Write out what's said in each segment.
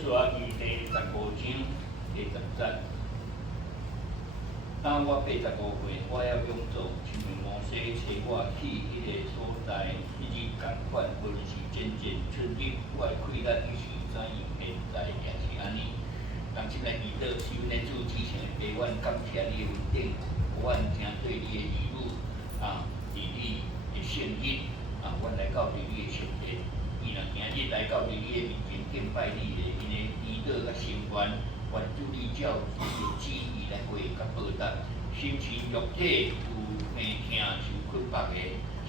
书啊，第15章第10节。当我85岁，我要永做，像摩西找我去迄个所在，迄日共款，无论是渐渐出入，我的困难伊是怎样，现在也是安尼。当今日祈祷，是阮的主之前的陪阮，感谢你的恩典，阮听对你的义务啊，伫你的圣日啊，阮来到你的圣殿，伊若今日来到你的面前敬拜你的，因为祈祷甲成愿，愿主你照你的旨意来回甲报答。心情肉体有病痛受困迫的，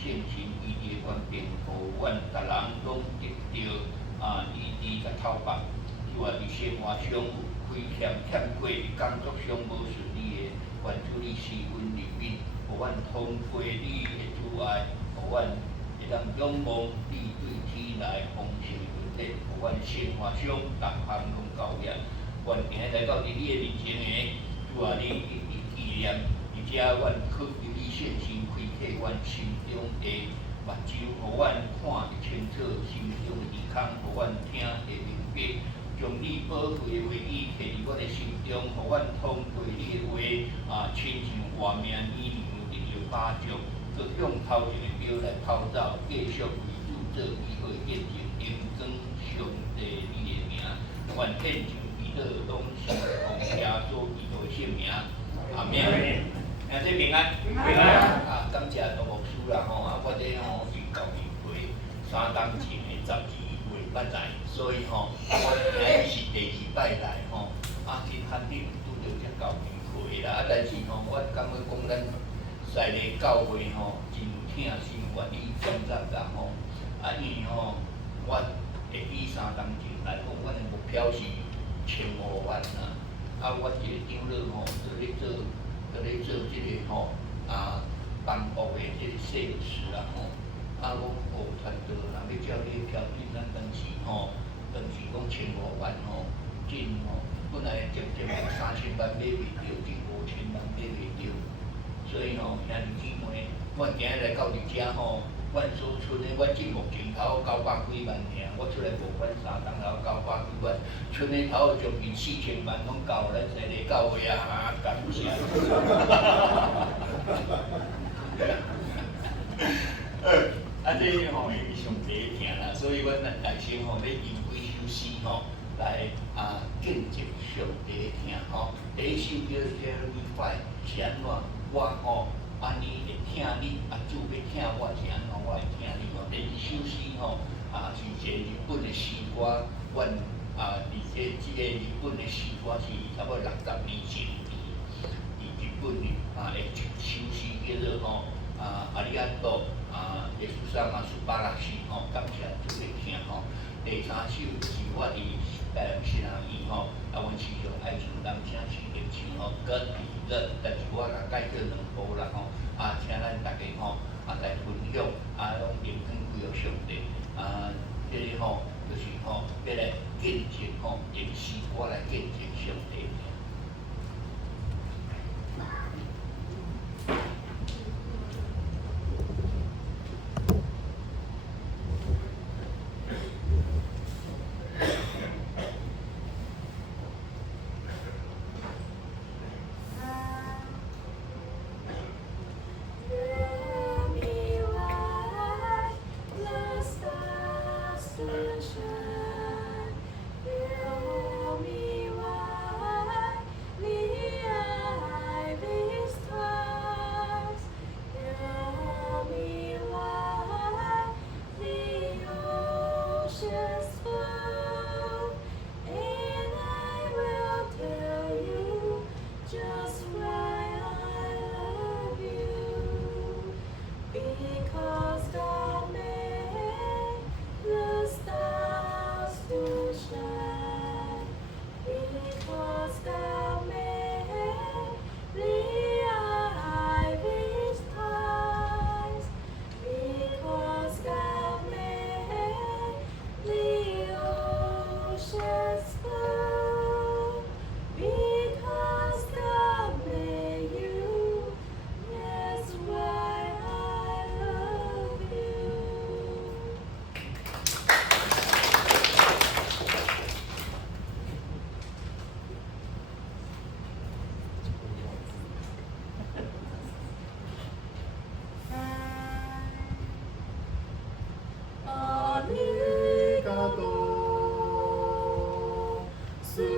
性情医治的官兵，互阮逐人拢得到医治甲讨白。主啊，伫生活上有亏欠欠过，工作上无顺利的，愿主你施恩怜悯，互阮通过你的主爱，互阮会当仰望你对天来丰盛的恩典，互阮生活上逐项拢够业。愿今日来到伫你的面前的，主啊，你纪念，而且阮靠着你信心开启阮心中的目睭，互阮看得清楚心中的意空，互阮听会明白，将你宝贵的话语摕伫阮的心中，互阮通过你的话亲像活命一样得到把助，搁向头前的标来跑走，继续为主做美好的见证，荣光上帝你的名，愿献上祈祷拢是奉耶稣基督的圣名。阿免，兄弟平安，平安啊！感谢罗牧师啦吼我咧是教育会3当前的12月捌来，所以我今日是第2摆来真罕见拄到这教育会啦，但是我感觉讲咱在地教会真疼心愿意感谢因为我会比3当前来讲，阮的目标是1500万我一个长老在咧做即个办务的即个设施啦我学团队若要照你条件，咱当时讲1500万真本来渐渐3000万买袂着，近5000万买袂着，所以兄弟姊妹，阮今日来到伫遮阮所剩的，阮这目前头900几万尔，我出来无管3当头900几万，剩的头将近4000万拢交咱在地教会感谢。这伊是上第一听啦，所以阮内心咧吟几首诗来见证上帝的听第一首叫《Terrified》，是安怎？我安尼会听你，主要听我是安怎？我会听你第二首诗是一个日本的诗歌，阮这个日本的诗歌是差不多60年前伫日本的一首诗叫做阿里阿多耶稣萨玛苏巴拉西感谢主的听第3首就是我伫台南新人院阮时常爱唱男声是练唱歌第2，但是我甲改做2部啦请咱大家来分享拢荣光归予上帝这个就是要来见证用诗歌来见证上帝。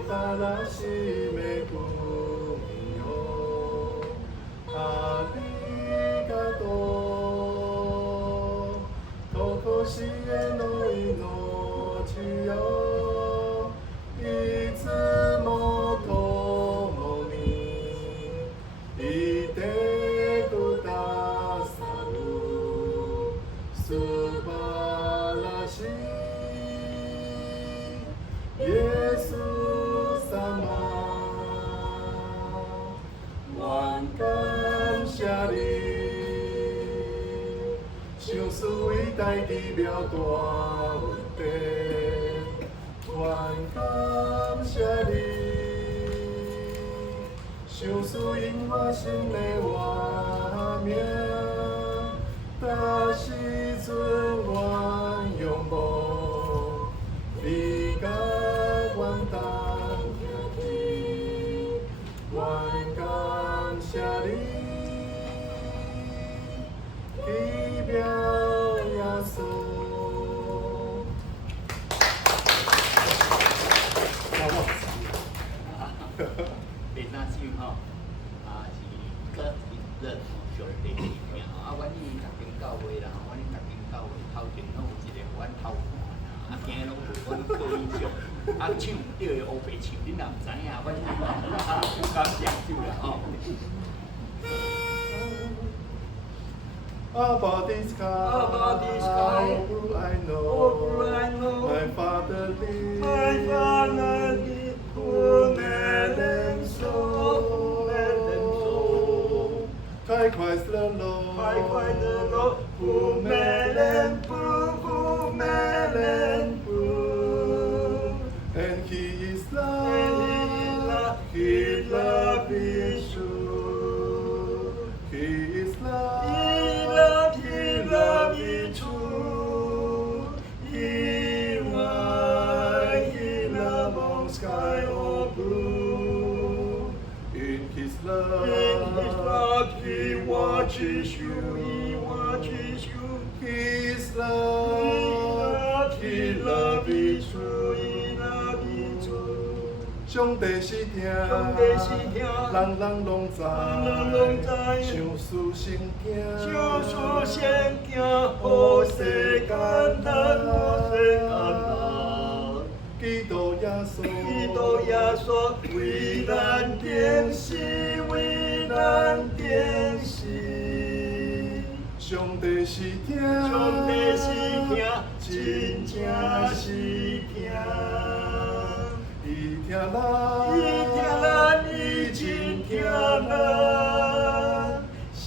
巴拉西梅古米哟，阿里嘎多，透过喜悦诺伊诺去哟，いつも共にいてくださる素晴らしい耶稣様万感谢你上主伟大奇妙大恩典万感谢你上主因我心的画面大时阵我仰望你甲阮当听见万感谢你奇妙耶稣第三首吼，是歌一热上第二名吼，阮呢逐间教会啦，阮呢逐间教会头前拢有一个阮头看啦，今拢有阮课音上，唱对的乌白唱，恁若毋知影，阮感谢主啦吼。Abba the sky, Abba the sky, all blue I know, my Father lives, who made them so. Christ the Lord, who made them prove, and He is love, His love is true, He is love. Love is true. He love sky or blue. In His love, He watches you. His love, is true. 上帝是听，人人拢知，上主先行，好世间人，基督耶稣，为咱定死，上帝是听，真正是听。伊听咱，伊真听咱，心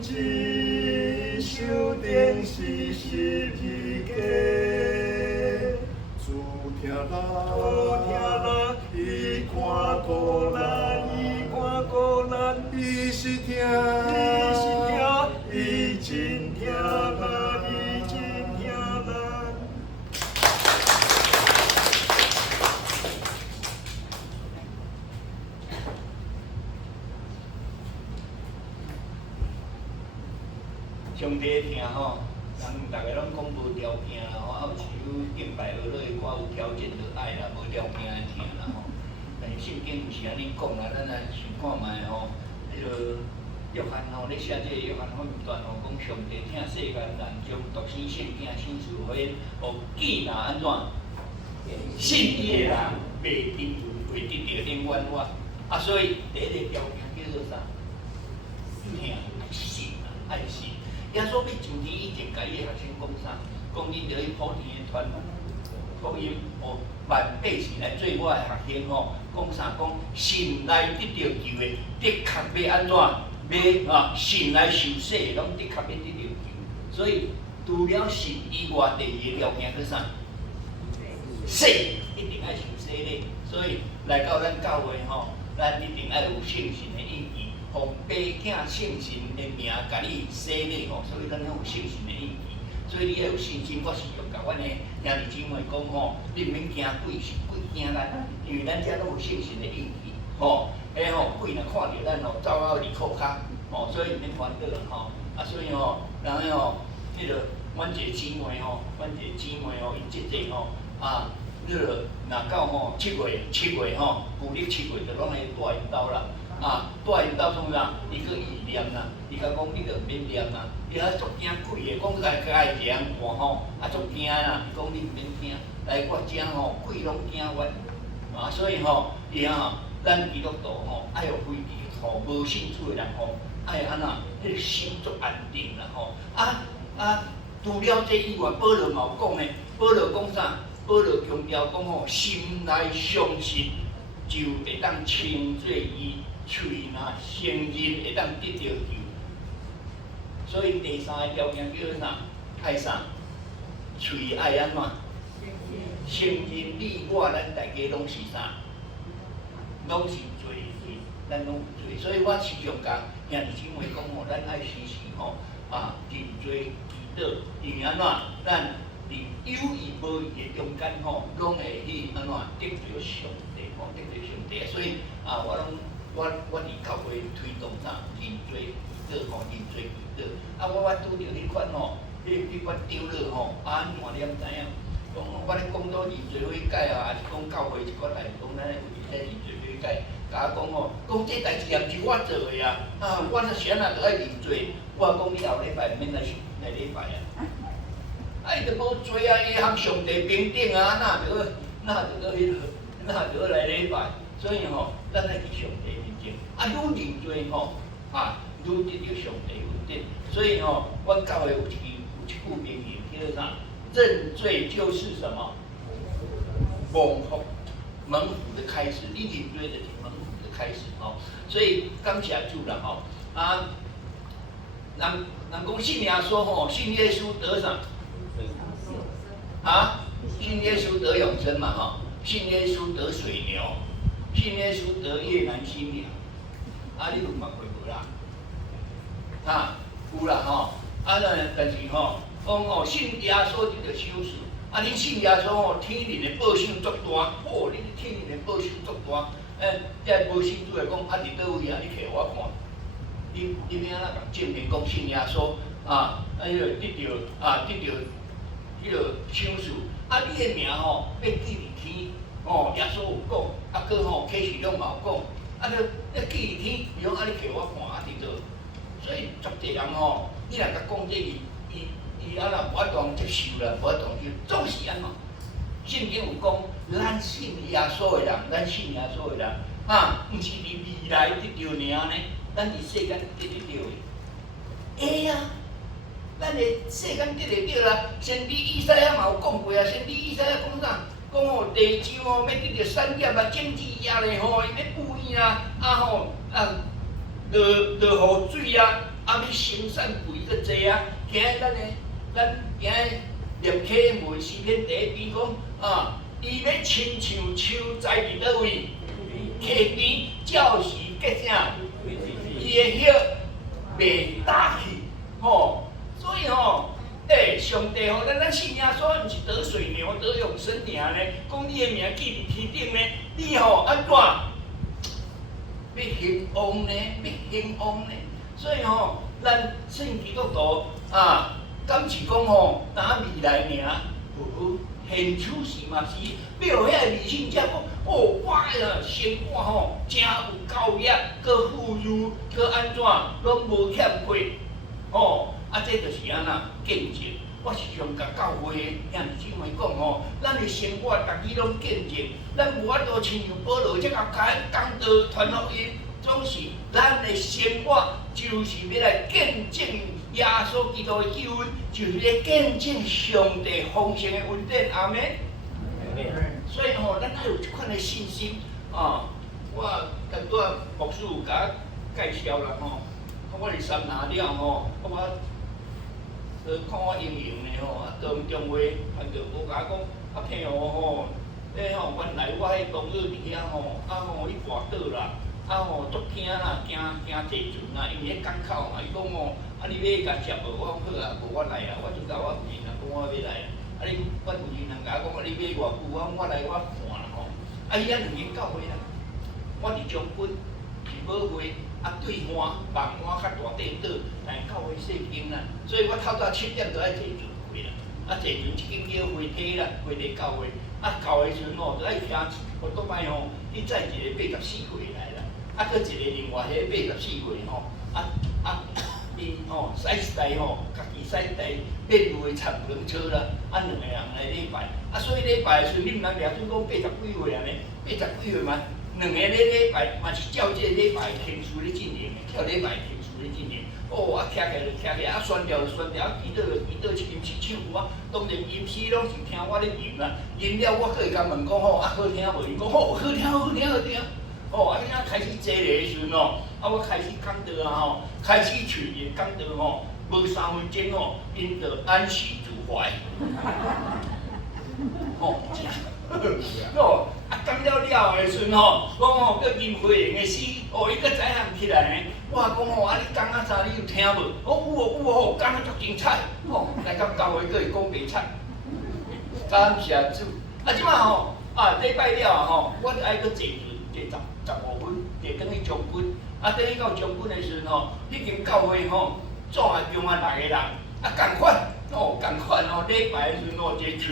志守定是皮革，主听咱，伊看顾咱，伊是听，伊真听咱。上帝听吼，人逐个拢讲无条件啦吼，啊有时有敬拜学落，我有条件就爱啦，无条件的听啦吼。但是圣经毋是安尼讲啦，咱来想看觅吼，迄个约翰吼，咧写这个约翰福音段吼，讲上帝听世间人将独生圣囝亲自互因，互既若安怎，信伊的人袂因会得到永远活。啊，所以第一个条件叫做啥？听信啊，爱信。耶稣要上天以前，甲伊的学生讲啥？讲恁着去普天的传福音，哦，万百姓来做我的学生吼。讲啥？讲信来得到救的，的确要安怎？要啊，信来受洗，拢的确要得到救。所以除了信以外，第二个条件是啥？洗，一定爱受洗礼。所以来到咱教会吼，咱一定爱有圣神的印记。奉爸囝圣神的名，甲你洗礼吼，所以咱有圣神的印记。所以你要有信心，我是要甲阮的兄弟姊妹讲吼，你毋免惊鬼，是鬼惊咱，因为咱遮拢有圣神的印记，吼，迄吼鬼若看到咱吼，走到入裤骹，吼，所以毋免烦恼吼，啊，所以吼，然后吼，迄个阮一个姊妹吼，伊即个吼，啊，若到7月吼，旧历7月就拢来带因兜啦。带因兜创啥？伊个意念啦，伊甲讲你着免念啦，伊还足惊鬼的，讲甲一个人看吼，足惊啦。伊讲你免惊，来我遮吼鬼拢惊我，所以吼，咱基督徒吼，爱有非基吼无信主的人吼，爱安那，迄个心足安定啦吼。除了这以外，保罗嘛有讲呢，保罗讲啥？保罗强调讲吼，心内相信就会当称作义，喙若承认会当得到救。所以第三个条件叫做啥？爱啥？喙爱安怎？承认你我咱大家拢是啥？拢是罪，咱拢有罪。所以我时常甲兄弟姊妹讲吼，咱爱时时吼认罪祈祷，因为安怎？咱有意无意的中间吼，拢会去安怎得到上帝吼，得到上帝。所以我伫教会推动啥认罪祈祷吼，认罪祈祷。我拄着迄款吼，迄款丢了吼，安怎你毋知影？讲我咧讲到认罪悔改啊，还是讲教会一个来讲，咱咧为咧认罪悔改，甲我讲吼，讲这代志也毋是我做的啊，我那时啊着爱认罪，我讲你后礼拜免来礼拜啊。伊着无罪啊，伊和上帝平等啊，哪着来礼拜？所以吼，咱爱去上帝面前，愈认罪吼，愈得到上帝恩典。所以吼，阮教会有一句名言，叫做啥？认罪就是什么？蒙福的开始。你认罪就是蒙福的开始吼。所以感谢主啦吼。人讲信耶稣吼，信耶稣得啥？信耶稣得永生嘛吼，信耶稣得水牛，信耶稣得越南新娘。你有捌过无啦？有啦吼。但是吼。讲哦，信耶稣就着修士，你信耶稣吼，天灵的报酬足大，你天灵的报酬足大。这无信主来讲，伫倒位啊？你摕我看，你要安怎证明讲信耶稣得着迄个修士？你的名吼要记伫天，耶稣有讲，佮吼启示录嘛有讲，要记伫天，比如你摕我看伫倒。所以足侪人吼，你若甲讲这伊无法当接受啦，无法当接受，总是安怎？圣经有讲，咱信耶稣的人，毋是伫未来得着尔呢，咱伫世间得着的。咱伫世间得着啦。先知以赛亚嘛有讲过啊，先知以赛亚讲啥？讲地上要得着产业啦，经济业咧伊要布院啦，落雨水啊，要生产肥得济啊，今日咱今日念启文诗篇第1篇讲伊要亲像树栽伫倒位，溪边照时结啥？伊的叶袂打去，所以上帝咱信耶稣，毋是得水牛得永生尔呢？讲你的名记伫天顶呢，你安怎？要兴旺呢？所以咱信基督徒敢是讲打未来尔？现处时嘛是，要有遐理性才讲我生活真有教育，佮富裕，佮安怎，拢无欠缺。这就是安那见证。我时常甲教会的兄弟姊妹讲咱的生活家己拢见证，咱无法度亲像保罗这个讲道传福音，总是咱的生活就是要来见证耶稣基督的救恩，就是来见证上帝丰盛的恩典。阿门。所以咱要有这款的信心我刚才牧师有甲介绍啦我是三拿了看我应用的当中话，就无甲讲譬如原来我迄同学伫遐伊跋倒啦，足惊啦，惊坐船啦，因为迄港口嘛，伊讲你要甲接无？我讲好啊，无我来啊，我就甲我夫人讲我要来啊。我夫人甲我讲你要偌久？我来我看啦伊2年到尾啦，我伫将军是保会。对岸望岸较大地岛，但到尾细间啦，所以我透早7点就爱坐船回啦。坐船即间叫花体啦，花体到位，到的时阵就爱听，我倒摆你载一个84岁来啦，搁一个另外迄个84岁因驶一台家己驶一台免费插无人车啦，两个人来礼拜，所以礼拜的时阵，你毋通掠准讲80几岁安尼，80几岁嘛，两个礼拜嘛是照这个礼拜天数咧进行的，照礼拜天数咧进行。徛起来就徛起来，宣调就宣调，祈祷就祈祷，一吟是唱歌，当然吟诗拢是听我咧吟啦。吟了，我搁会甲问讲好听无？伊讲好听。开始坐咧的时阵我开始讲道开始唱伊讲道无3分钟因就安息主怀。讲了的时阵讲叫吟会员的诗，伊搁知影起来呢。我讲你讲啥？你有听无？有讲足精彩。来到教会，搁会讲袂惨。感谢主。即摆礼拜了我爱搁坐船，坐15分，坐转去将军。转去到将军的时阵迄间教会总共来个人，共款礼拜的时阵一个喙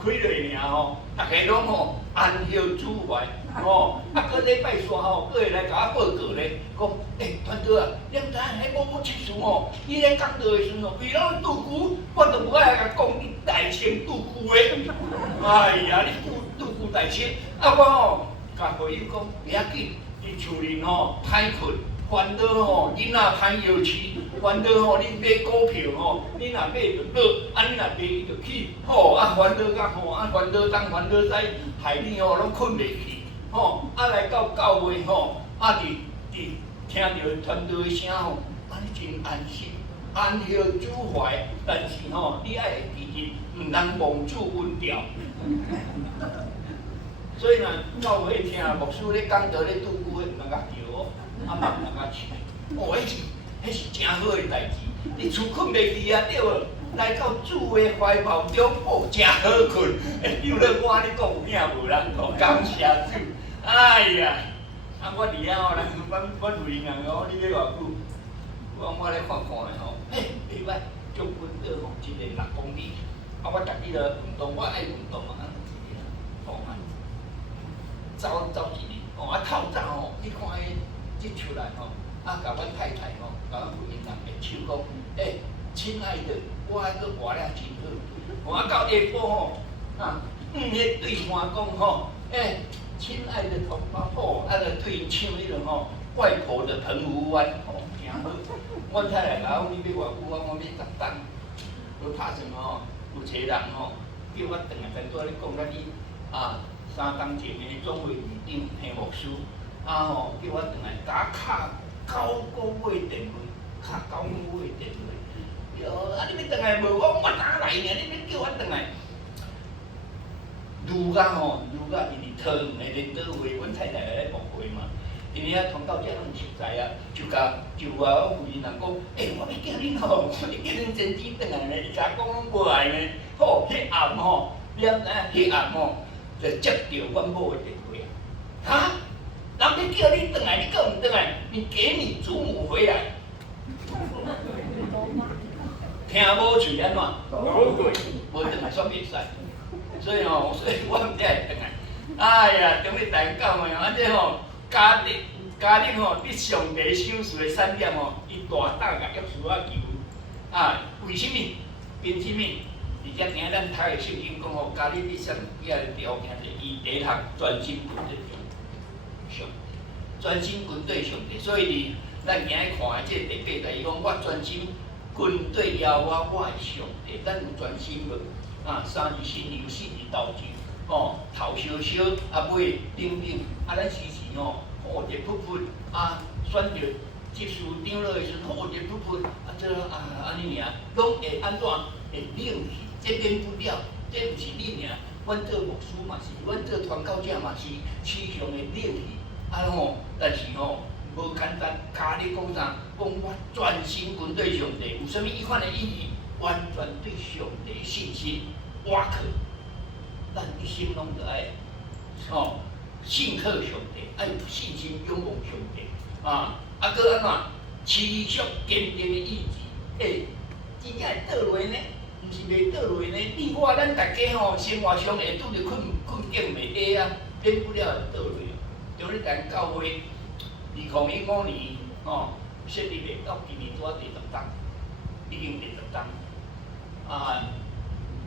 开落尔大家拢安息主怀搁礼拜三搁会来甲我报告咧，讲团队你毋知影迄某七事伊咧讲道的时阵为了拄句，我都无爱甲讲你大声拄句的。哎呀，你拄句大声，我甲朋友讲袂要紧，伫厝里歹困。烦恼囡仔歹摇饲，烦恼你买股票你若买就落，你若卖就起，烦恼甲烦恼东烦恼西，害你拢困袂去，来到教会伫听着团队的声安尼真安心，安息主怀，但是你爱会记住，毋通忘主温调。所以若教会听牧师咧讲道咧拄句，毋通甲叫毋通甲唱。迄是真好诶代志。你厝困袂去对无？来到主诶怀抱中，真好困。有咧我咧讲有影无人感谢主。哎呀，我伫遐人阮回应你咧偌久？我咧看咧袂歹，将军岛一个6公里。我逐日咧运动，我爱运动走一日，透早你看即出来甲阮太太甲阮回应人的手讲，亲爱的，我还佫活了真好。到下晡迄对话讲亲爱的同胞就对因唱迄落外婆的澎湖湾真好。阮太太甲我讲你要偌久，我要10档，无拍算有一个人叫我转来再咧讲甲你3工前的总会议长黑牧师叫我转来打卡9个月电话，卡9个月电话。你要转来无？我打来呢，你要叫我转来。如果因伫桃园的领导会，阮太太来牧会嘛，因为通到遮拢熟知就我回应人讲，我要叫恁我要叫恁真子转来呢，伊甲讲拢无爱呢。迄暗你毋知影？迄暗就接到阮某的电话人要叫你转来，你搁毋转来？你给你祖母回来。听无嘴安怎？无转来煞袂使。所以我毋才会转来。哎呀，中日大人讲的这家庭伫上帝赏赐的产业伊大胆甲约束求为什么？凭什么？而且今咱读的圣经讲家庭伫上也条件者，伊第一项专心群对上帝，专心群对上帝。所以咱今日看的这第8代，伊讲我专心群对耶和华我的上帝，咱有专心无？3日新油，4日豆酒，头烧烧，尾冷冷，咱时时好热噗噗，选着执事长落的时阵好热噗噗，安尼尔，拢会安怎？会冷去，这免不了，这毋是你尔，阮做牧师嘛是，阮做传教者嘛是，时常会冷去，但是无简单，家里讲啥？讲我专心群对上帝，有啥物伊款的意义？完全对上帝的信心挖靠，咱一心拢着爱信靠上帝，爱有信心仰望上帝搁安怎持续坚定的意志？真正会倒落呢？毋毋是袂倒落呢。你我咱大家吼，生活上会拄着困境袂下啊，免不了倒落。中日台教会2015年吼设立的，到今年拄啊第10档，已经第10档。啊，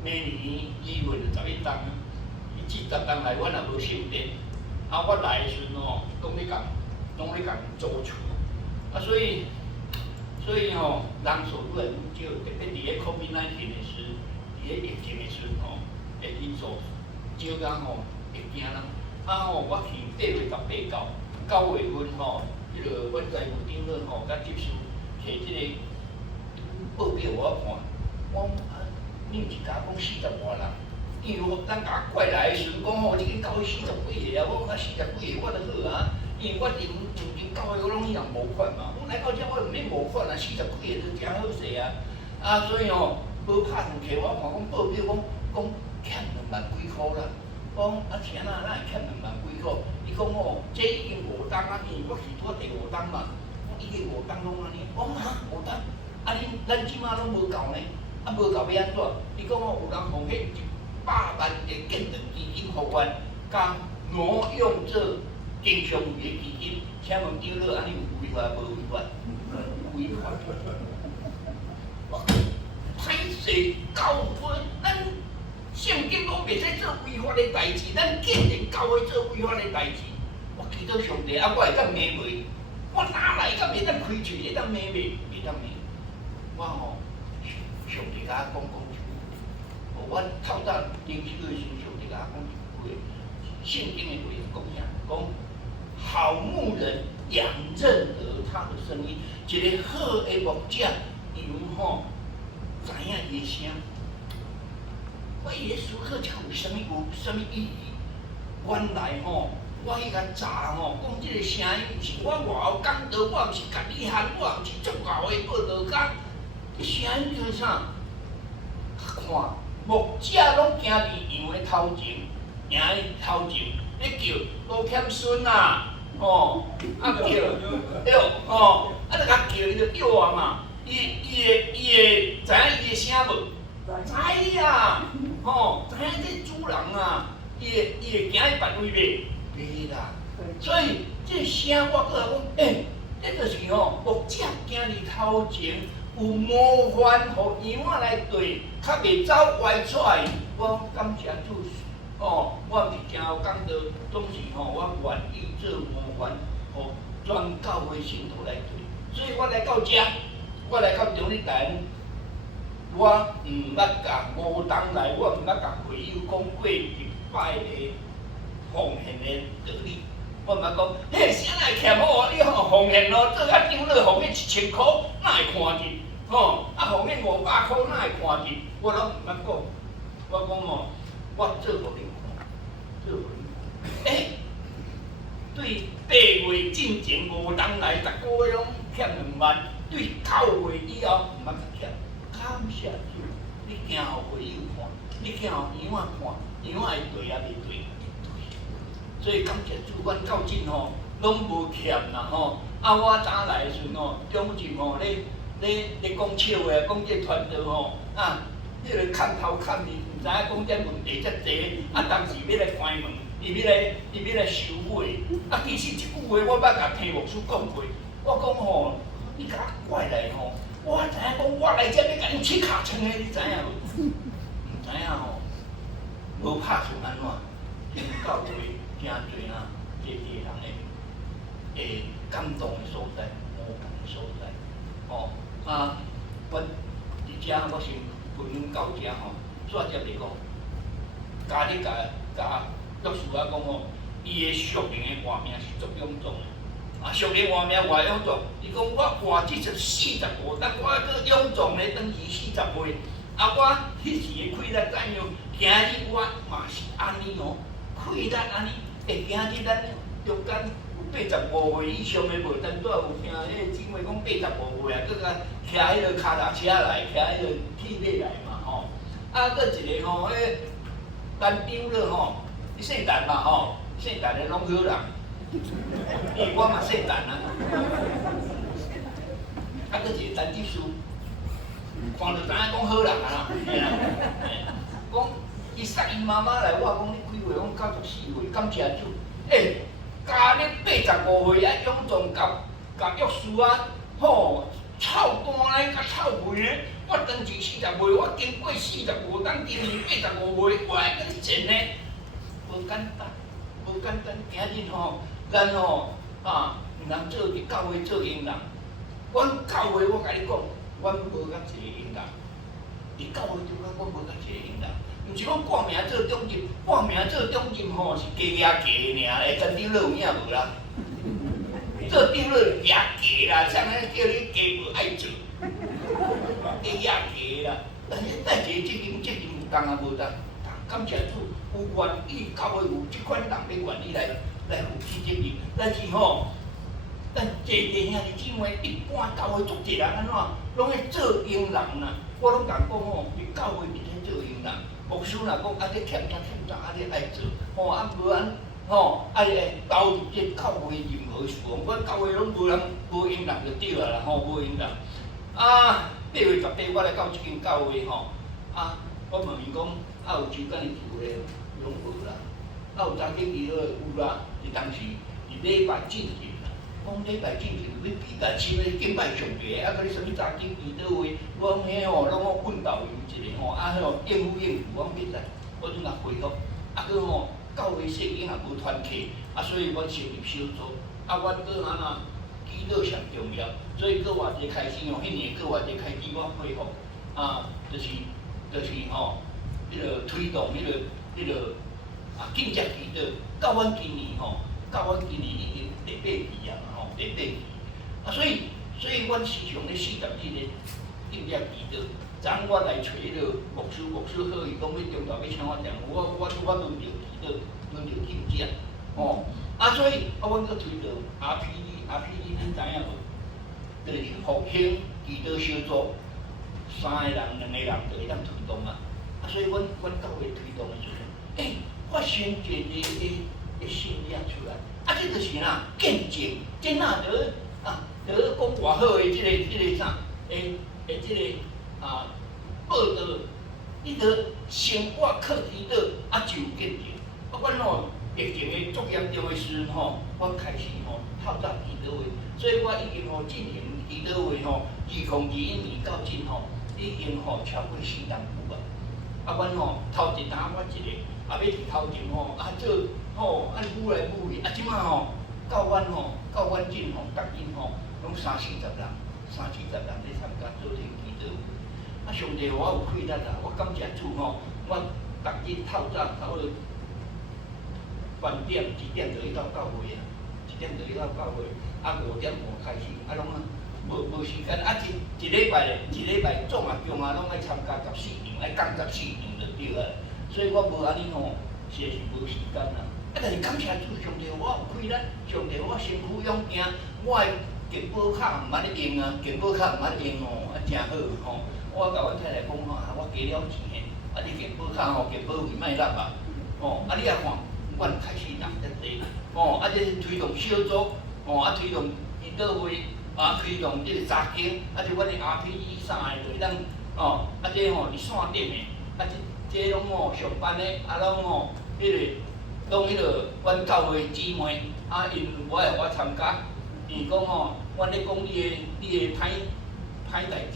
明年2月就11档，伊至10档来，阮也无收电。啊，我来的时阵吼，拢咧共租厝，啊，所以吼，人数愈来愈少，特别伫咧 COVID-19 的时，伫咧疫情的时吼，会去做少甲吼会惊人。啊吼，我去8月18到9月份吼，迄个阮财务长了吼，甲执事摕即个报表我看，我你毋是甲我讲40外人，因为咱甲我过来的时阵讲吼，即间教会40几个啊，我讲40几个我就好啊，因为我从前教会我拢一样无款嘛，我来到遮我毋免无款啊，40几个就真好势啊，啊所以吼，无拍算摕我看讲报表讲欠2万几箍啦。讲啊，是安那会欠2万几箍？伊讲哦，这已经5档啊，因为我是拄第5档嘛，我已经5档拢安尼。我讲哈5档，啊咱即马拢无够呢，啊无够要安怎？伊讲哦，有人奉献100万的建筑基金互阮，甲挪用做经常的基金，请问长老安尼有违法无违法？违法。歹势教会咱。圣经讲袂使做违法的代志，咱竟然教会做违法的代志。我祈祷上帝，啊，我会当骂袂？我哪来敢会当开嘴会当骂袂？袂当骂。我吼，上帝甲我讲一句，我透早灵修的时候，上帝甲我讲一句话，圣经的话讲啥？讲好牧人养认得他的声音，一个好的牧者，伊吼知影伊的声。我耶稣课才有啥物意义？原来吼，我迄个查吼，讲即个声音，是我外后讲道，我毋是甲你喊，我毋是足后的报道家。迄声音叫啥？看，牧者拢行伫羊的头前，羊的头前咧叫罗欠孙啊，吼，啊叫对，吼，啊就甲叫伊就叫啊嘛，伊会知影伊的声无？知啊，吼，知影这主人啊，伊会行去别位袂？袂啦。所以这声我搁来讲，这就是吼，牧者行伫头前，有模范，互羊仔来对，较袂走歪出来。我感谢主，吼，我毋是真有讲道，总是吼，我愿意做模范，互全教会信徒来对。所以我来到遮，我来到中日台。我毋捌甲5档来，我毋捌甲会友讲过100个奉献的道理。我毋捌讲，嘿，啥来欠我？你吼奉献咯，做甲长老奉献1000箍，哪会看见？吼，啊奉献500箍，哪会看见？我拢毋捌讲。我讲吼，我做互恁看，做互恁看。对8月进前5档来，10个月拢欠2万，对9月以后毋捌甲欠。感谢主，你行互会友看，你行互羊仔看，羊仔会对啊袂对？会对。所以感谢主，阮到今吼拢无欠啦吼。啊，我早来的时阵吼，中午吼咧讲笑话，讲这团队吼啊，迄个看头看面，毋知影讲这问题遮济，啊，当时要来关门，伊要来收尾，啊，其实一句话我捌甲听牧师讲过，我讲吼，你甲我怪来吼。我知影讲，我来遮要甲你切尻川的，你知影无？毋知影吼，无拍算安怎？因教会真侪啊，这人会感动的所在，无感的所在。哦啊，我伫遮我先分享到遮吼，煞接嚟讲，家己甲约书亚讲吼，伊的属灵的画面是足臃肿的。啊，属灵画面偌臃肿，伊讲我活至45档，我搁臃肿咧，当时40岁。啊，我迄时的气力怎样？今日我嘛是安尼哦，气力安尼。会今日咱中间有85岁以上的无，但拄有听迄个姊妹讲85岁啊，搁甲骑迄个脚踏车来，骑迄个铁马来嘛吼。啊，搁一个吼，迄单长了吼，姓陈嘛吼，姓陈的拢好人。因为我嘛姓陈啊，啊，搁一个陈执事，看就知影讲好人啊啦，嘿啦，讲伊送伊妈妈来，我讲你几岁？讲94岁，感谢主。家咧85岁啊，勇壮甲约书啊，吼，臭干咧，甲臭屁咧。我当时40岁，我经过45，当今年85岁，我还跟你前呢，无简单，无简单。今日吼，咱吼毋通做伫教会做佣人。阮教会我甲你讲，阮无甲一个佣人。伫教会中间，阮无甲一个佣人。毋是讲挂名做中任，挂名做中任吼是加尔，连长老有影无啦？做长老加啦，啥物叫你加无爱做？加啦，但是代志责任有当啊无当。感谢主，有愿意教会有即款人要愿意来负起责任，但是吼，咱坐地兄弟姊妹，一般教会足济人安怎，拢爱做佣人啦。我拢甲讲吼，伫教会面前做佣人。牧师若讲啊，你欠你爱做，无安爱投入这教会任何事，阮教会拢无人无应人就对啦无应人。8月18我来到即间教会我问伊讲有周间的聚会，拢无啦。有早间祈祷的有啦，是当时是礼拜进行啦。讲礼拜进行，你比较深的敬拜上帝，甲你啥物早间祈祷会，我讲迄拢我奋斗游一个应付应付，我袂使，我总甲回复。佮教会圣经也无团契，所以阮成立小组。阮佮安那祈祷上重要，所以佮偌济开始迄年佮偌济开始我恢复就是迄个推动迄个敬节祈祷。到阮今年已经第8期啊第8期。所以阮时常咧40日咧敬节祈祷。昨我来找迄个牧师好，伊讲要中昼要请我点，我轮着祈祷，轮着敬节，所以阮搁推着 RPG 恁知影无？就是复兴祈祷小组，3个人、2个人就会当推动啊。所以阮教会推动的时阵，发生一个信仰出来，这就是哪见证，这哪得讲偌好的这个啥，这个报道，你得生活靠祈祷，就有见证。阮疫情的足严重的时阵我开始透早祈祷会，所以我已经进行祈祷会2021年到今已经超过4万部啊。阮头一单我一个，要是头前做按舞来舞去，即摆到阮进逐日拢30-40人咧参加做这祈祷会。上帝我有气力啦，我感谢主我逐日透早差不多1点就去到教会啊，5点半开始，拢无时间，一礼拜总共拢爱参加14场，爱讲14场就对啊。所以我无安尼实在是无时间啦。但是感谢主，上帝我有气力，上帝我身躯勇行，我的健保卡毋捌咧用啊，真好我甲阮太太讲我加了钱诶，你健保卡健保费莫纳啊，你也看，阮开始人遮济，这推动小组，推动祈祷会，推动这个查经，就阮的 RPG 3个就当，这是线顶的，这拢上班的，拢迄个阮教会姊妹，因我参加，伊讲阮咧讲你的歹代志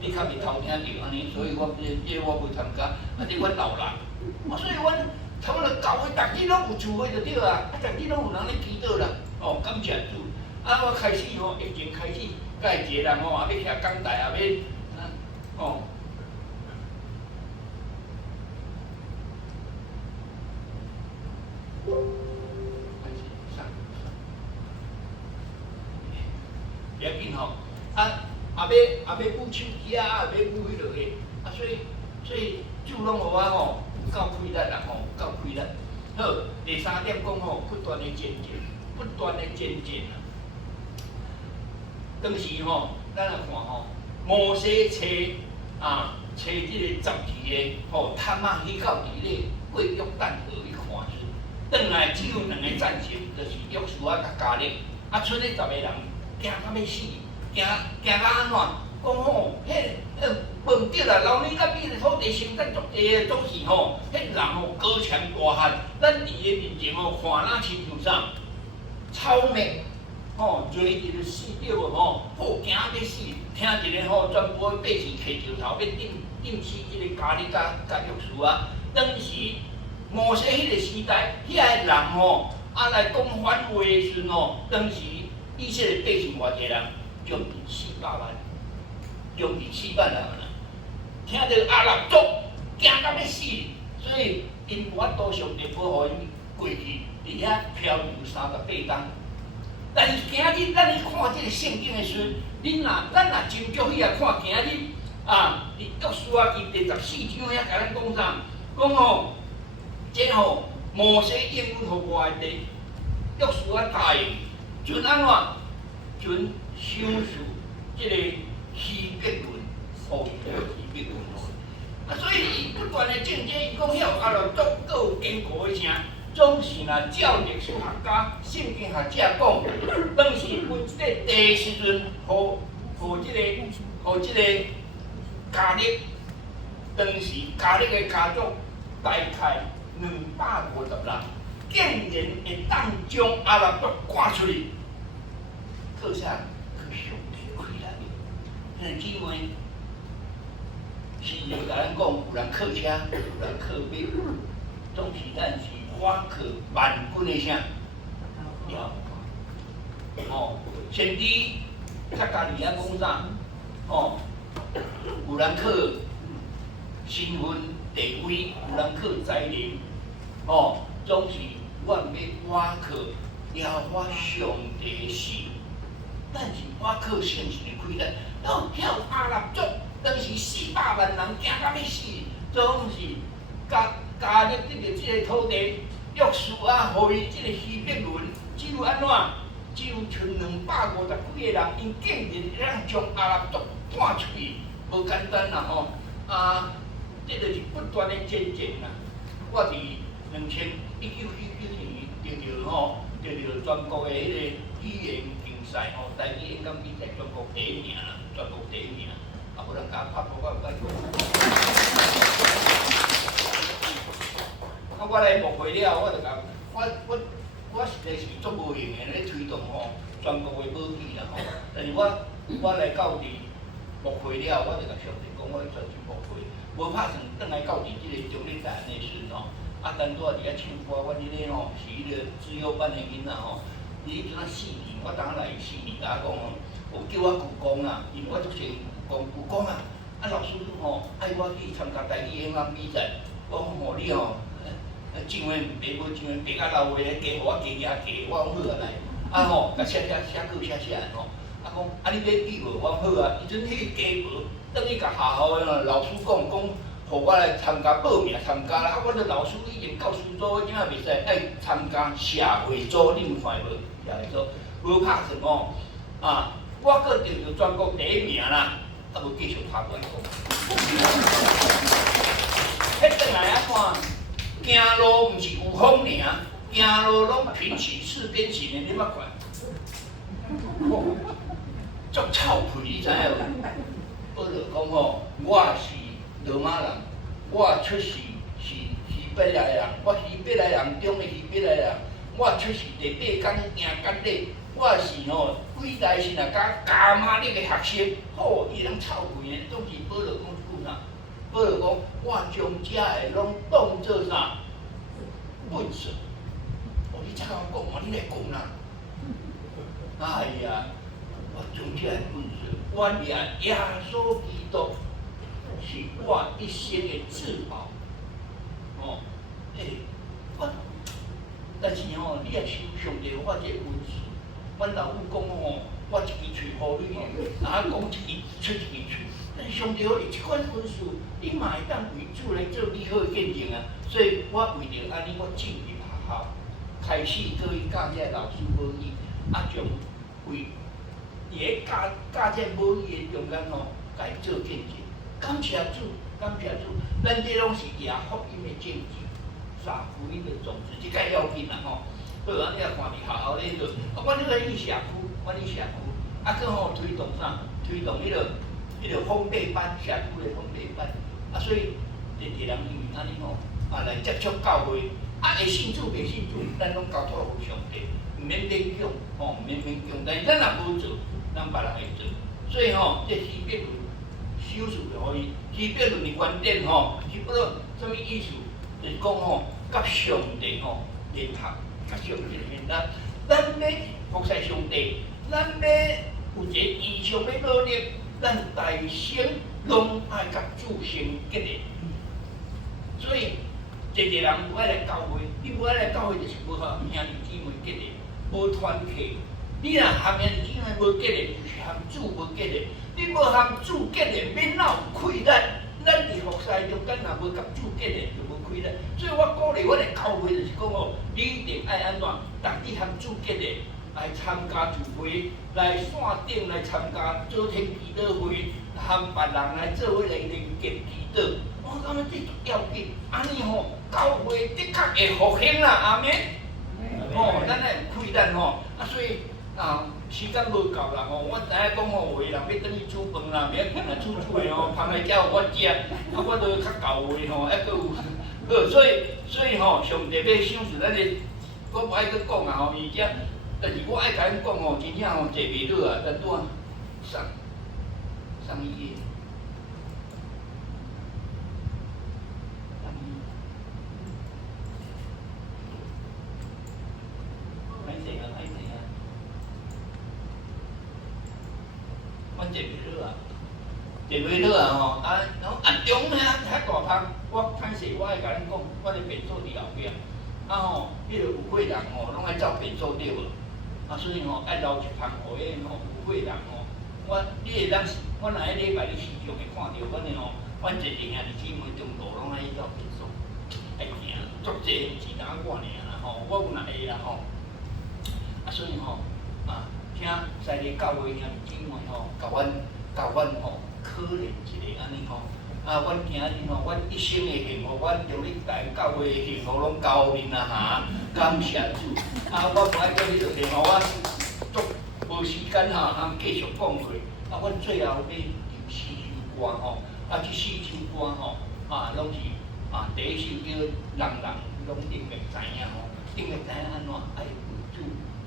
你较袂偷听着安尼，所以我无参加。这阮老人，所以阮差不多教会逐日拢有聚会就对啊，逐日拢有人咧祈祷啦。感谢主。我开始疫情开始，甲一个人也要徛讲台，也要不要紧也要舞手机也要舞迄落个，所以主拢互我有够气力啦有够气力。好，第3点讲不断的见证当时咱来看摩西找这个12个探仔去到伫咧过约旦河去看时，转来只有2个战士，就是约书亚甲迦勒，剩的10个人惊到要死。惊到安怎？讲吼，问着啦，老年甲米的土地生产足济的，总是吼，迄人吼高强大汉，咱伫个面前吼看哪亲像啥？草莓，吼，坐一个死掉无吼，好惊要死，听一个吼全部百姓摕石头要顶死即个家里甲约书啊。当时摩西迄个时代，遐个人吼，来讲反话的时阵吼，当时以色列百姓偌济人，将近400万，将近400万人。听到阿拉族惊到要死，所以因无法度上帝保护因过去伫遐漂流38天。但是今日咱去看即个圣经的时阵，咱若斟酌去看今日伫约书亚记第14章遐，甲咱讲啥？讲吼，即吼摩西应允互我的地，约书亚答应，准安怎？准收拾即个希伯伦，希伯伦。所以伊不断的证这，伊讲遐阿拉足够坚固的声，总是若照历史学家、圣经学者讲，当时分即个地时阵，互即个加勒，当时加勒的家族大概250人，竟然会当将阿拉伯赶出去，靠啥？靠上帝开力，迄个姊妹。是甲咱讲，有人靠车，有人靠马，总是咱是花靠万军的声。先知较家己遐讲啥？有人靠身份地位，有人靠财力，总是阮要我靠耶和华上帝的事，但是我靠圣神的开力，晓阿拉族。当时400万人惊到要死，总是加入得着即个土地，约书亚互伊即个希伯伦，只有安怎？只有剩250几个人，因竟然将阿拉族赶出去，无简单啦吼！这就是不断的见证啦。我伫1979年得着全国的迄个语言竞赛台语演讲比赛全国第1名啦，全国第1名。无人甲拍鼓，我有甲伊讲。我来牧会了，我就甲我实在是足无闲的咧推动全国的母语啦但是我来到伫牧会了，我就甲上帝讲，我要专心牧会，无拍算转来到伫即个中立大安的时阵单独伫遐唱歌，我迄个是迄个自由班的囡仔伊阵4年，我当来4年，甲我讲有叫我鞠躬啦，因为我足侪。有讲老师爱我去参加台语演讲比赛，我讲你上回袂无上回别甲老话咧加，互我加加，我讲好啊来，甲写句写讲你要比无？我讲好啊，伊阵迄加无，等于甲学校的老师讲，互我来参加报名参加啦，我这老师已经教师组，怎啊袂使爱参加社会组，你有看无？社会组无拍算我阁得着全国第1名啦。无继续拍过来讲，迄转来看，行路毋是有风尔，行路拢平起四边形的，你捌看？足臭屁，你知影无？我就讲我是罗马人，我出世是希伯来人，我希伯来人中的希伯来人，我出世第8天行甲底。我是几代是甲加玛列的学生，伊人臭屁的，总是保罗讲一句啥？保罗讲，我将这个拢当作啥？粪水。你才甲我讲你来讲啦。哎呀，我将这个粪水，我掠耶稣基督是我一生的至宝。但是你也收上帝我这个粪水。阮老母讲我一支喙好你，讲一支出一支喙。但是上帝互你即款本事，你嘛会当为主来做美好的见证啊！所以我为着安尼，我进入学校，开始可以教这老师母语，从为伊教这母语的中间甲伊做见证。感谢主，感谢主，咱这拢是耶福音的见证，撒福音的种子，即个要紧啦好，你也看伫学校咧我咧去社区，去佫推动啥？推动迄个迄个封闭班，社区的封闭班，所以人因为安尼吼，来接触教会，会信主袂信主，咱拢交托互上帝，毋免勉强，毋免勉强，但是咱若无做，咱别人会做，所以这希伯伦修辞就可以，希伯伦的观点希伯伦什么意思？就是讲甲上帝联合，甲上帝联合，咱要服侍上帝，咱要有一个异常的努力，咱大生拢爱甲主成结连。所以，一个人有爱来教会，你无爱来教会，就是无和兄弟姊妹结连，无团契。你若和兄弟姊妹无结连，就是和主无结连。你无和主结连，免哪有困难？咱伫服侍中间，若无甲主结连，就无困难。所以我鼓励我的教会，就是讲你一定爱安怎，逐日和主结连，来参加聚会，来线顶来参加做天祈祷会，和别人来做伙来连结祈祷。我感觉这足要紧，安尼教会的确会复兴啦，阿免。咱来有困难所以时间无够啦我知影讲有的人要转去煮饭啦，免讲来煮的芳来遮互我食，我都较到位还佫有好，所以上帝要赏赐咱的，我无爱佫讲而且，但是我爱甲恁讲真正坐袂落啊，咱拄啊上一页。我坐袂落啊，坐袂落啊中遐大项，我歹势，我爱甲恁讲，我咧便所伫后壁，迄个有会人拢爱走便所对无？所以爱留一项互迄有会人你会当，我若迄礼拜你时常会看到，阮阮一个兄弟姊妹中途拢爱去走便所，爱行，足济，只当我尔啦我有哪会啦所以请西里教会兄弟姊妹甲阮可怜一下安尼阮今日阮一生的幸福，阮从你大教会的幸福拢交面啊感谢主我无爱讲迄落地我足无时间继续讲过阮最后要唱四首歌这四首歌拢是第一首叫人拢定会知影定会知影安怎爱为主。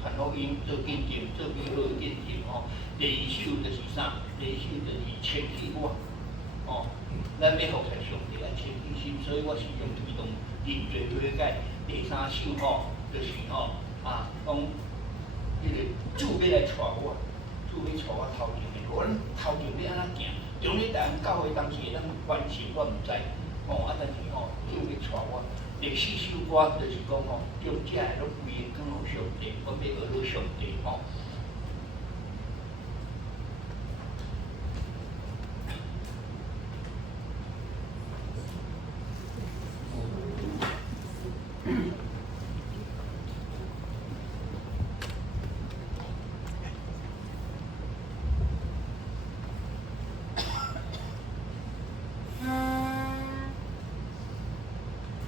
传福音做见证，做美好的见证第二首就是啥？第二首就是千起我咱要服侍上帝来千起心，所以我时常推动认罪悔改。第三首就是讲迄个主要来带我，主要带我头前的路，咱头前要安怎行？从你台湾教会当时会当完成，我毋知但是主要带我。第四首歌就是讲将这个拢归于讲上帝，我要学到上帝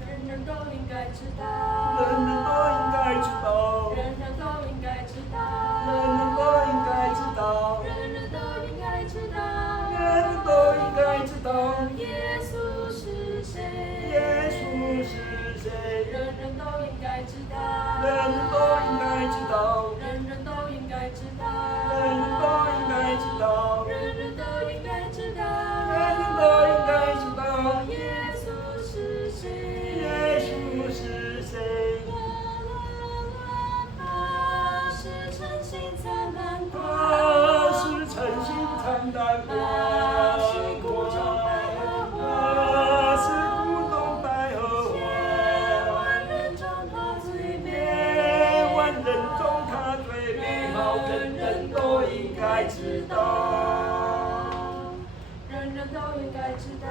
人人都应该知道，人人都应该知道，人人都应该知道，人人都应该知道，人人都应该知道，人人都应该知道，耶稣是谁？耶稣是谁？人人都应该知道，人人都应该知道，人人都应该知道，人人都应该知道，人人都应该知道，人人都应该知道，耶稣是谁？耶稣是谁？他是诚心灿烂光，他是诚心灿烂光，他是苦中百合花，他是苦中百合花，千万人中他最美，千万人中他最美好，人人都应该知道，人人都应该知道，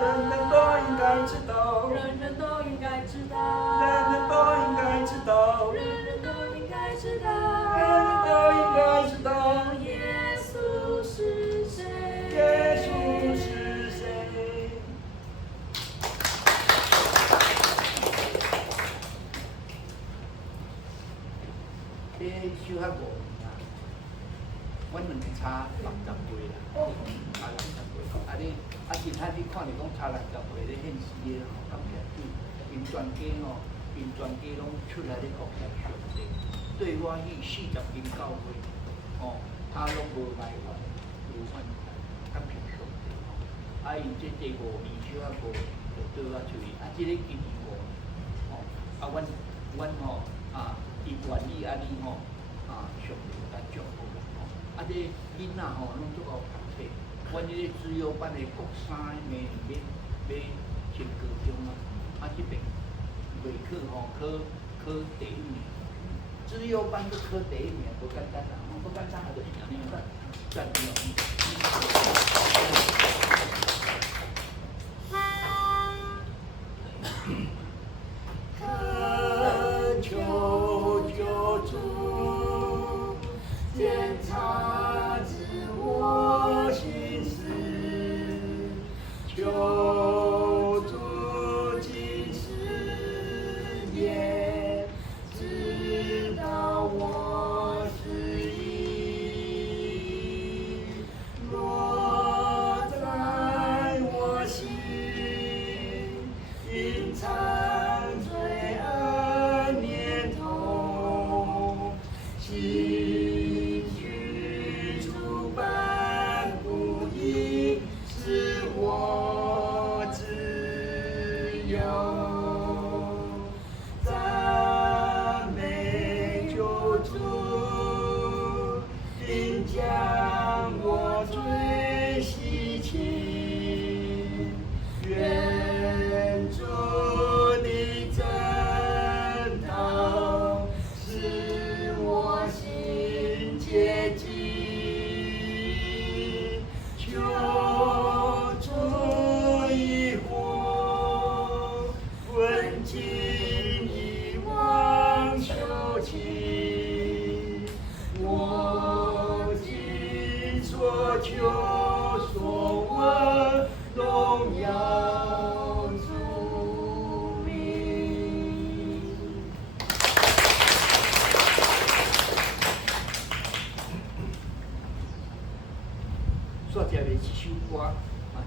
人人都应该知道，人人都应该知道，人人都应该知道，人人都应该知道，人人都应该知道，耶稣是谁？耶稣是谁？你手较无，阮两个差60岁啦，岁，其他你看着讲差60岁咧现时的吼，感觉对，因全家吼，因全家拢出来咧国家上帝，对我迄40斤教会，吼，他拢无埋怨，无怨感谢上帝吼。因这第5年小啊无就倒啊出去，这个今年无，吼，阮吼伊愿意安尼吼，上帝甲祝福吼，这囡仔吼拢足够读册。阮迄个资优班的国三的明年要升高中啊，这边袂考吼考第1名，资优班都考第1名，不简单啦，不简单还就是安尼啦，赞恳求救主检查自我心思，求主今世也知道我是意，落在我心，隐藏罪恶念头，吸取诸般不义，使我自由。赞美救主，并将我最吸亲，愿主的真道使我心洁净，求主以火焚尽以往羞情，我今所求所问，荣耀主名。所接的一首歌，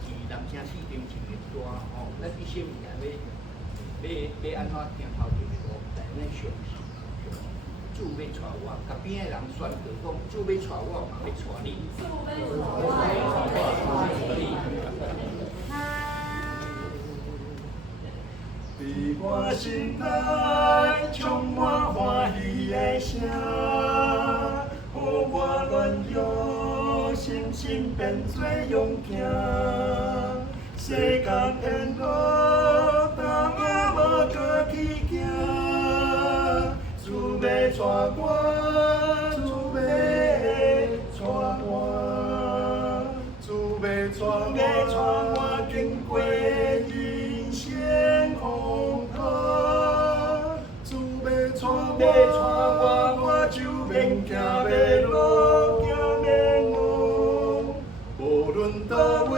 是人声四重唱的歌吼，咱这些物件要安怎行头前的路，但咱相信，主要带我，甲边的人宣告讲，主要带我，嘛要带你。伫我心内充满欢喜的声，予我乱用信心变做勇强。世间偏路，但我无搁去行。主要带我，主要带我，主要带我经过人生风波，主要带我就免行袂路，无论倒位，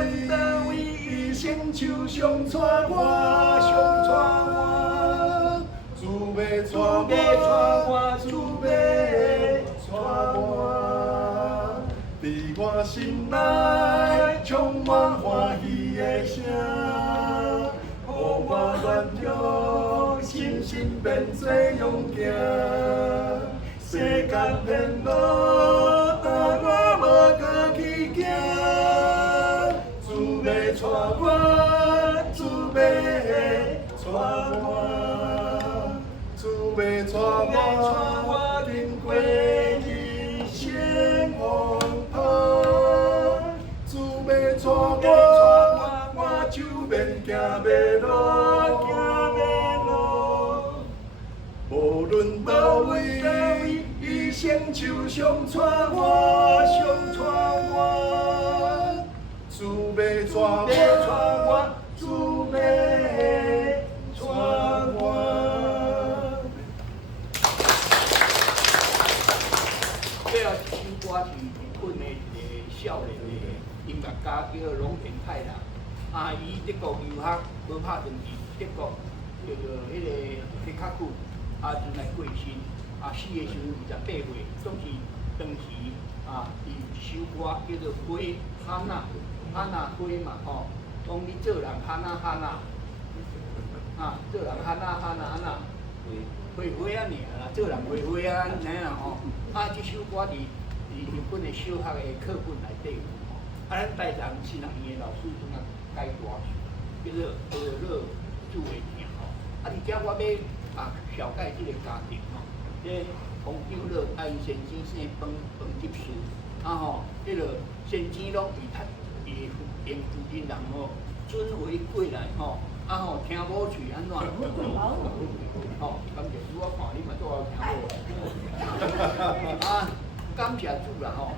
伊伸手上带我，主要带我，主要带我，伫我心内充满欢喜的声，予我乱用信心变做勇强。世间偏路，但我无搁去行。主要带我，主要带我，主要带我经过人生风波，主要带我就免行袂路，无论倒位，伊伸手上带我，主要带我，主要带我。最后一首歌是日本的一个少年的音乐家，叫龙田太郎。伊德国留学，无拍长期，德国叫做迄个皮卡库，阵来过身。死的时候28岁，总是当时伊一首歌叫做《回哈娜》，哈那花嘛吼，讲你做人哈那哈那，啊，做人哈那哈那哈那，花花啊尔啦，做人花花啊，安尼啊吼。啊，即首歌伫日本的小学的课本内底有吼。啊，咱台南新人院的老师阵啊改歌曲，叫做《鹅乐煮的听》吼。啊，而且我要小解即个家庭吼，即红酒乐爱先生生饭集事，啊吼，迄个先生拢伊因附近人吼准为过来吼，啊吼听某曲安怎？吼，感谢主，我看你嘛做好听无？啊，感谢主啦吼，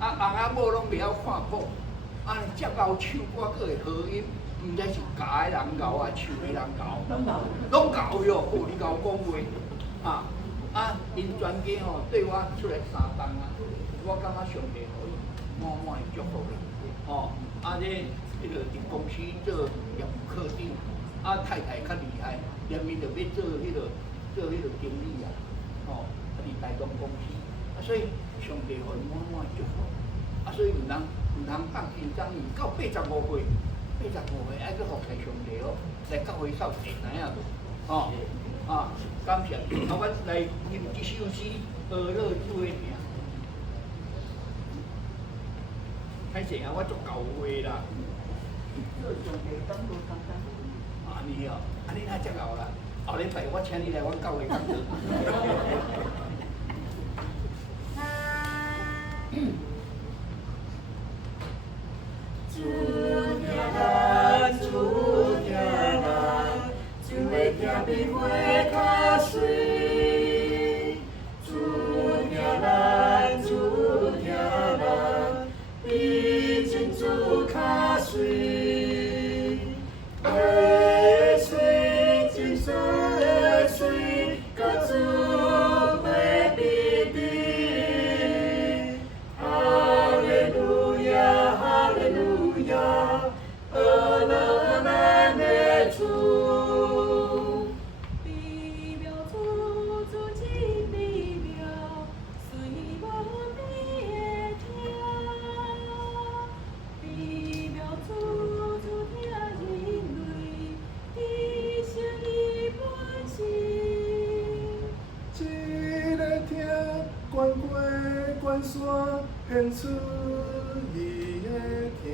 啊翁仔某拢袂晓看谱，啊遮敖唱歌佫会合音。毋知是假的人教啊，唱的人教，拢教哟。哦，你甲我讲话，因全家吼对我出来3档啊，我感觉上帝互伊满满的祝福啦。吼，迄个伫公司做业务科长，太太较厉害，连面就要做迄个经理啊，吼，伫大东公司，所以上帝互伊满满的祝福，所以毋通放紧张，到85岁。85岁爱去服侍上帝哦，来教会扫地知影无？吼，感谢。我来吟一首诗《鹅乐煮的名》。歹势我足够话啦。安尼哦，安尼那足够啦。后礼拜我请你来阮教会讲座。主听咱，主听咱，主的听比花较水。主听咱，主听咱，比珍珠较水。花水，真水的水，甲主的必定。哈利路亚，哈利路亚。阿拉咱的主，美妙主真美妙，随我的听。美妙主听人类的声音本性。一个听，关过关山，献出伊的听。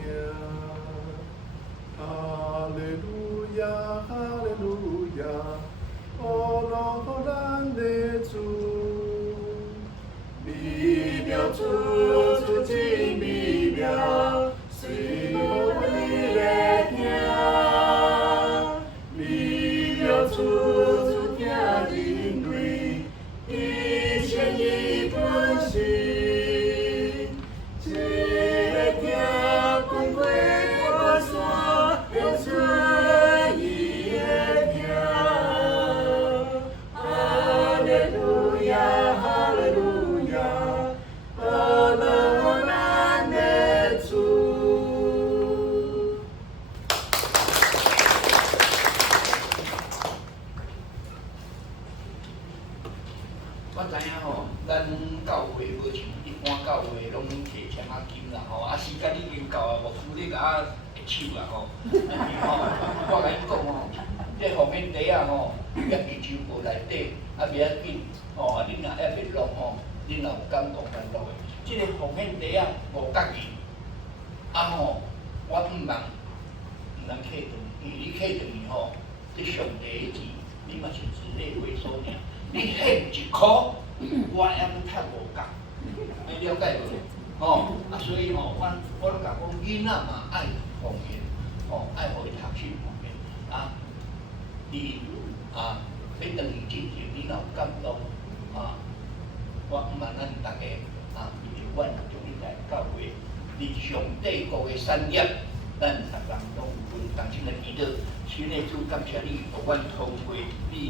哈利路亚，哈利路亚，阿拉咱的主。美妙主真美妙，随我的听。美妙主听人类的声音本性。一个听，关过关山，献出伊的听。哈利路亚，哈利路亚，阿拉咱的主。我知影吼，咱教会无像一般教会拢摕签仔金啦吼，时间已经到啊，无拄你甲手啦吼。我甲你讲吼，这方面地啊吼，也伫周报内底，袂要紧吼，恁若还袂录吼，恁若有感动咱录的。这个方面地啊5角银，吼，我毋通客顿，因为你客顿吼，这上帝的钱，你嘛是自内为所尔。你献1箍，我还要趁5角，你了解无？吼，所以吼，我都甲讲，囡仔嘛爱奉献，吼，爱互伊读书奉献，你要转移进前，你若有感动，我毋瞒咱大家，就是阮从你来教会，伫上帝国的产业，咱逐人拢有份同心的祈祷，亲爱的主，感谢你，互阮通过你。